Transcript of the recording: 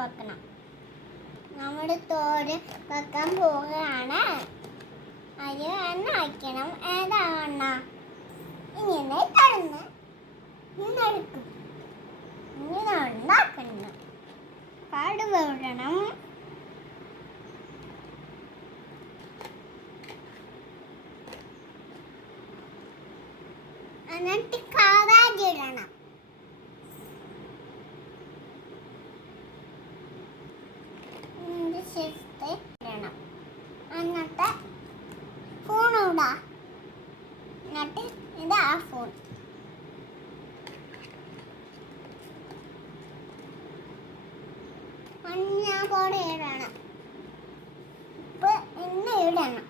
വെക്കണം. നമ്മുടെ തോരൻ വെക്കാൻ പോവുകയാണ്. അരി എണ്ണ വയ്ക്കണം. ഏതാണെണ്ണ ഇങ്ങനെ തടന്ന് ഇന്നെടുക്കും. ഇങ്ങനെ ഉണ്ടാക്കണം. കടുക് ഇടണം. എന്നിട്ട് കാബേജ് ഇടണം. ഇടണം. എന്നിട്ട് ഫോൺ ഇടാം. എന്നിട്ട് ഇതാ ഫോൺ. മഞ്ഞപ്പൊടി ഇടണം. ഉപ്പ് എണ്ണ ഇടണം.